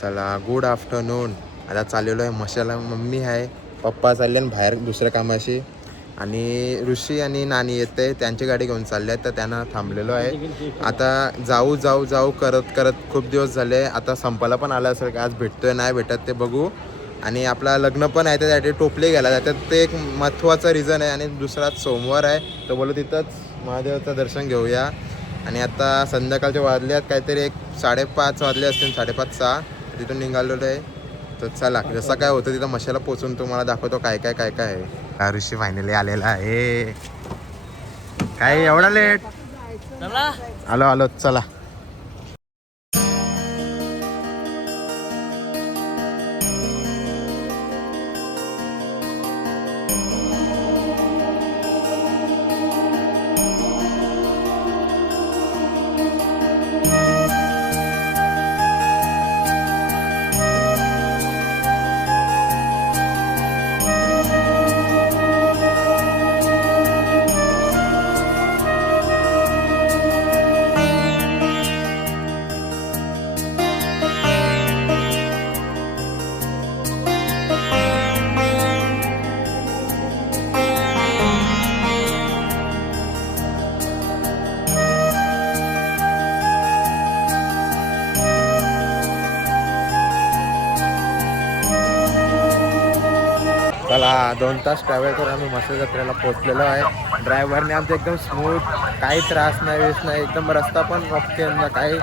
चला good afternoon. आता चाललेलो आहे मशाला. मम्मी आहे, पप्पा चालले बाहेर दुसऱ्या कामाशी आणि ऋषी आणि नानी येते, त्यांची गाडी घेऊन चालले आहेत तर त्यांना थांबलेलो आहे. आता जाऊ जाऊ जाऊ करत करत खूप दिवस झाले. आता संपायला पण आलं असेल की आज भेटतोय नाही भेटत ते बघू. आणि आपला लग्न पण आहे त्यासाठी टोपले घ्यायला जातात, ते एक महत्त्वाचं रिझन आहे. आणि दुसराच सोमवार आहे तर बोलू तिथंच महादेवाचं दर्शन घेऊया. आणि आता संध्याकाळचे वाजले आहेत काहीतरी 5:30 वाजले असतील, 5:30-6. तिथून निघालेलो आहे. तर चला जसं काय होतं तिथं मशाला पोचून तुम्हाला दाखवतो काय काय काय काय आहे. ऋषी फायनली आलेला आहे. काय एवढा लेट? आलो आलो चला. चला 2 तास ट्रॅव्हल करून आम्ही मसाला जत्रेला पोहोचलेलो आहे. ड्रायव्हरने आमचं एकदम स्मूथ, काही त्रास नाही वेस नाही, एकदम रस्ता पण ओके ना, काही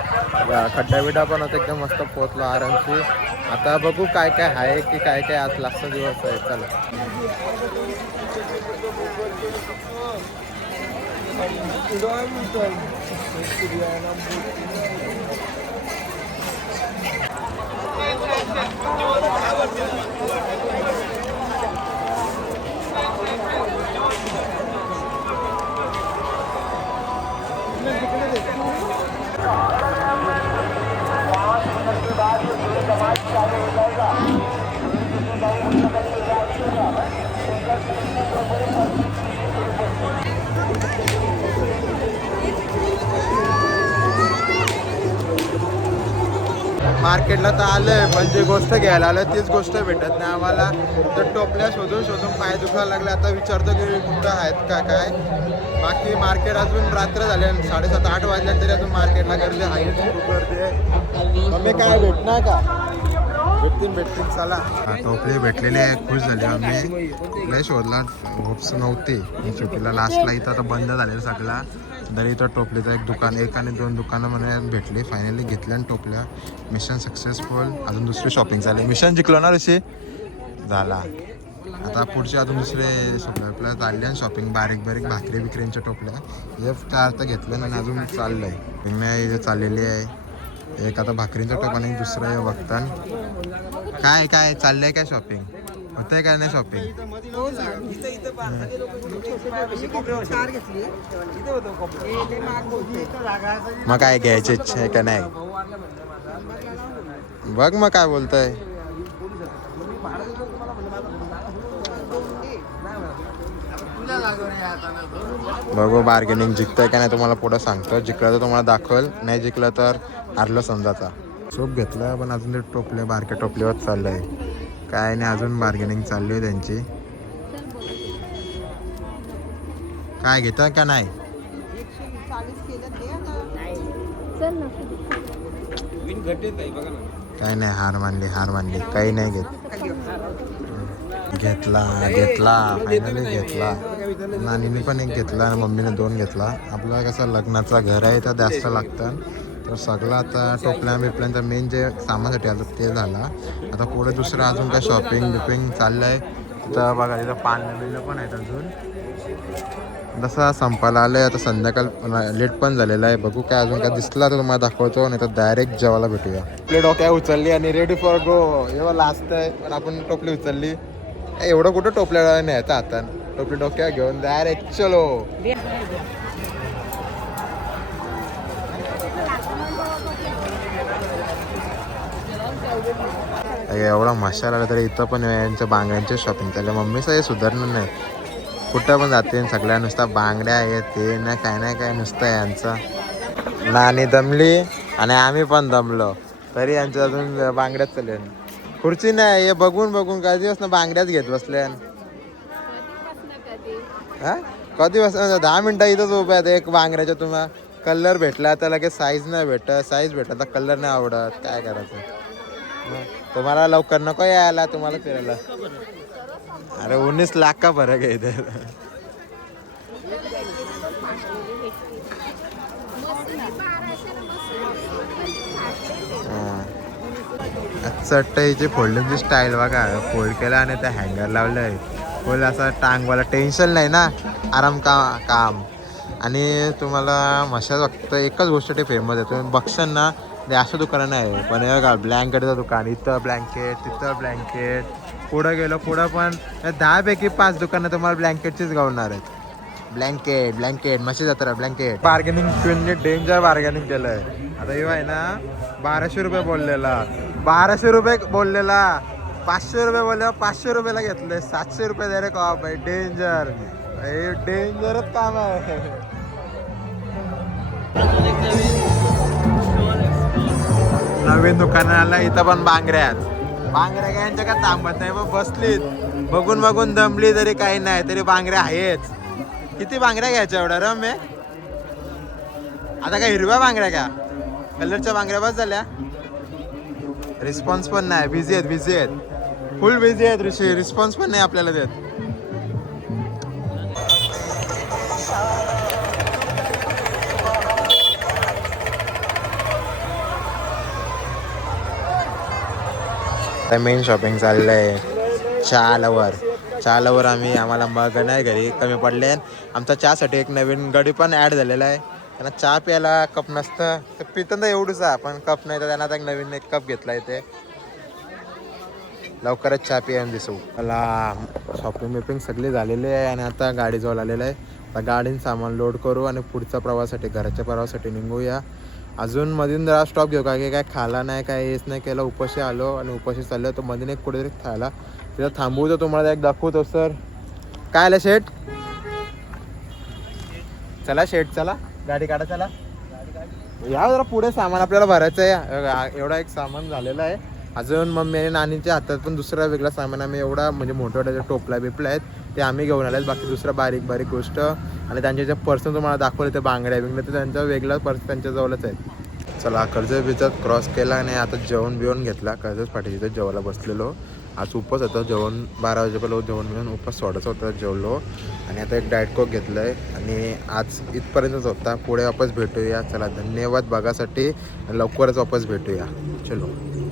खड्डा बिड्डा पण होता, एकदम मस्त पोहोचलो आरामशी. आता बघू काय काय आहे की काय काय आज लास्टचा दिवस आहे. चला मार्केटला तर आलंय, पण जी गोष्ट घ्यायला आलं तीच गोष्ट भेटत नाही आम्हाला. तर टोपल्या शोधून शोधून पाय दुखायला लागले. आता विचारतो की कुठं आहेत का काय. बाकी मार्केट अजून रात्र झाले, 7:30-8 वाजल्या तरी अजून मार्केटला गर्दी आहे, खूप गर्दी आहे. मम्मी काय भेटणार का? भेटतील चला. टोपली भेटलेली आहे, खुश झाली आम्ही. लय शोधला, होप्स नव्हती शेवटीला लास्टला. इथं आता बंद झालेलं सगळा. तरी इथं टोपलीचं एक दुकान, 1 आणि 2 दुकानं मला भेटली. फायनली घेतल्या आणि टोपल्या. Mission successful. अजून दुसरी शॉपिंग झाली. मिशन जिंकलो ना ऋषी? झाला. आता पुढचे अजून दुसरे आपल्याला चालले आणि शॉपिंग, बारीक बारीक भाकरी बिकरींच्या टोपल्या. हे 4 तर घेतलं आणि अजून चाललं आहे. इथे चाललेली आहे. एक आता भाकरींचा टोप आणि दुसरं आहे बघतान. काय काय चाललंय काय शॉपिंग? होतंय काय नाही शॉपिंग? मग काय घ्यायची इच्छा आहे का नाही? बघ मग काय बोलतोय. बघू बार्गेनिंग जिंकतंय का नाही तुम्हाला पुढं सांगतो. जिंकलं तर तुम्हाला दाखवल, नाही जिंकलं तर हारलं समजाचा. सूप घेतलं पण अजून ते टोपले बारक्या टोपलीवर चाललंय. काय नाही अजून बार्गेनिंग चालली आहे त्यांची. काय घेतं का नाही? काय नाही, हार मानली काही नाही घेतला फायनली घेतला. नानीने पण एक घेतला आणि मम्मीने 2 घेतला. आपला कसं लग्नाचा घर आहे तर जास्त लागतं. तर सगळं आता टोपल्या बिपल्यांचा मेन जे सामानासाठी आलं ते झालं. आता पुढे दुसरं अजून काय शॉपिंग बिपिंग चाललं आहे. तर बघा तिथं पान पण आहेत अजून. जसं संपायला आलं आहे. आता संध्याकाळ लेट पण झालेलं आहे. बघू काय अजून काय दिसला तर तुम्हाला दाखवतो, नाही तर डायरेक्ट जेवायला भेटूया. आपली डोक्या उचलली आणि रेडी फॉर गो. एवढं लास्ट आहे पण आपण टोपली उचलली. एवढं कुठं टोपल्या न्यायचं हातात. टोपली डोक्यावर घेऊन डायरेक्ट चलो. एवढा मशाला आला तरी इथं पण यांच्या बांगड्यांचे शॉपिंग चालले. मम्मीचं हे सुधारणं नाही, कुठं पण जाते सगळ्या नुसता बांगड्या आहेत ते नाही काय नुसतं यांचं. नानी दमली आणि आम्ही पण दमलो. तरी यांच्या अजून बांगड्याच चालल्या. खुर्ची नाही, हे बघून बघून काही दिवस ना बांगड्याच घेत बसल्या. हा कधी बस 10 मिनिटं इथंच उभ्या आहेत. एक बांगड्याच्या तुम्हाला कलर भेटला तर लगेच साईज नाही भेटत, साईज भेटला तर कलर नाही आवडत. काय करायचं तुम्हाला लवकर नको यायला तुम्हाला फिरायला. अरे 19 लाख का फरक आहे इथे. चटईची फोल्डिंगची स्टाईल बघा, फोल्ड केला आणि ते हँगर लावलंय. फुल असा टांगवाला, टेन्शन नाही ना, आराम काम. आणि तुम्हाला मशाच फक्त एकच गोष्ट ते फेमस आहे, तुम्ही बघशाल ना ते असं दुकानं नाही. पण हे बघा ब्लँकेटचं दुकान, इथं ब्लँकेट तिथं ब्लँकेट. पुढं गेलो पुढं पण 10 पैकी 5 दुकानं तुम्हाला ब्लँकेटचीच गावणार आहेत. ब्लँकेट ब्लँकेट मशी जत्रा ब्लँकेट. बार्गेनिंग क्वीनने डेंजर बार्गेनिंग केलंय. आता हे आहे ना 1200 रुपये बोललेला, 1200 रुपये बोललेला, 500 रुपये बोललेला, 500 रुपयाला घेतलंय. 700 रुपये डायरेक्ट ऑफ आहे. डेंजर, हे डेंजरच काम आहे. नवीन दुकानाला इथं पण बांगड्या यांच्या काय थांबत नाही. मग बसलीत बघून बघून दमली तरी काही नाही, तरी बांगड्या आहेच. किती बांगड्या घ्यायच्या एवढ्या रमे? आता काय हिरव्या बांगड्या का कलरच्या बांगड्या बस झाल्या? रिस्पॉन्स पण नाही, बिझी आहेत फुल बिझी आहेत ऋषी. रिस्पॉन्स पण नाही आपल्याला देत. मेन शॉपिंग चाललंय चालावर आम्हाला मग नाही घरी कमी पडले. आमचा चहासाठी एक नवीन गडी पण ॲड झालेला आहे. त्यांना चहा प्यायला कप नसतं तर पितं तर एवढंच आहे, पण कप नाही तर त्यांना आता एक नवीन एक कप घेतला आहे. ते लवकरच चहा पिऊन दिसू. मला शॉपिंग बिपिंग सगळी झालेली आहे आणि आता गाडी जवळ आलेलं आहे. आता गाडीनं सामान लोड करू आणि पुढच्या प्रवासासाठी घराच्या प्रवासासाठी निघूया. अजून मधून जरा स्टॉप घेऊ का की काय खाला नाही, काय हेच नाही केलं. उपाशी आलो आणि उपाशी चाललो तर मधून एक कुठेतरी खायला तिथं थांबवू. तर तुम्हाला एक दाखवतो. सर काय आलं शेट? चला शेट, चला गाडी काढा, चला या जरा पुढे सामान आपल्याला भरायचं आहे. एवढा एक सामान झालेला आहे. अजून मम्मी आणि नानीच्या हातात पण दुसरा वेगळा सामान आम्ही एवढा म्हणजे मोठ्या टोपला बिपला आहेत ते आम्ही घेऊन आले. बाकी दुसरं बारीक बारीक गोष्ट आणि त्यांच्या ज्या पर्सन तुम्हाला दाखवले ते बांगड्या बिंगड्या, तर त्यांचा वेगळा पर्स त्यांच्या जवळच आहे. चला कर्जत बिजत क्रॉस केला आणि आता जेवण बिवून घेतला. कर्जत पाठीची जेवायला बसलेलो. आज उपवास होतं, जेवण 12 वाजेपर्यंत जेवण घेऊन उपवास सोडायचा होता, जेवलो. आणि आता एक डाएट कोक घेतलं आहे आणि आज इथपर्यंतच होता. पुढे वापस भेटूया. चला धन्यवाद बघासाठी, लवकरच वापस भेटूया. चलो.